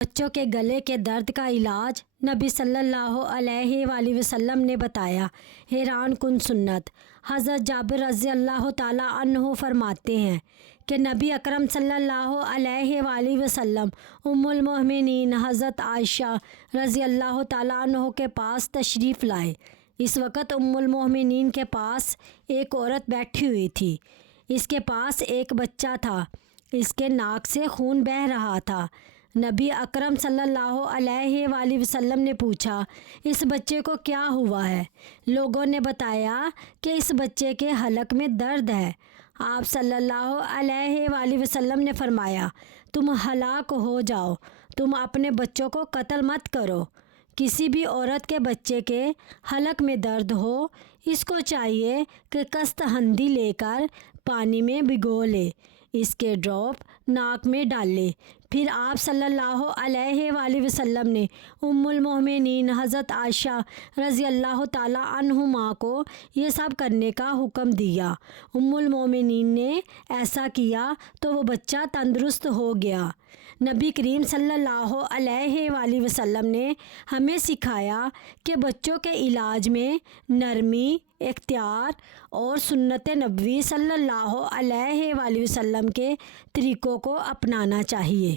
بچوں کے گلے کے درد کا علاج نبی صلی اللہ علیہ وآلہ وسلم نے بتایا۔ حیران کن سنت۔ حضرت جابر رضی اللہ تعالیٰ عنہ فرماتے ہیں کہ نبی اکرم صلی اللہ علیہ وآلہ وسلم ام المؤمنین حضرت عائشہ رضی اللہ تعالیٰ عنہ کے پاس تشریف لائے۔ اس وقت ام المؤمنین کے پاس ایک عورت بیٹھی ہوئی تھی۔ اس کے پاس ایک بچہ تھا۔ اس کے ناک سے خون بہہ رہا تھا۔ نبی اکرم صلی اللہ علیہ وآلہ وسلم نے پوچھا، اس بچے کو کیا ہوا ہے؟ لوگوں نے بتایا کہ اس بچے کے حلق میں درد ہے۔ آپ صلی اللہ علیہ وآلہ وسلم نے فرمایا، تم ہلاک ہو جاؤ، تم اپنے بچوں کو قتل مت کرو۔ کسی بھی عورت کے بچے کے حلق میں درد ہو، اس کو چاہیے کہ قسط ہندی لے کر پانی میں بھگو لے، اس کے ڈراپ ناک میں ڈال لے۔ پھر آپ صلی اللہ علیہ وآلہ وسلم نے ام المؤمنین حضرت عائشہ رضی اللہ تعالیٰ عنہما کو یہ سب کرنے کا حکم دیا۔ ام المؤمنین نے ایسا کیا تو وہ بچہ تندرست ہو گیا۔ نبی کریم صلی اللہ علیہ وآلہ وسلم نے ہمیں سکھایا کہ بچوں کے علاج میں نرمی اختیار اور سنت نبوی صلی اللہ علیہ وآلہ وسلم کے طریقوں کو اپنانا چاہیے۔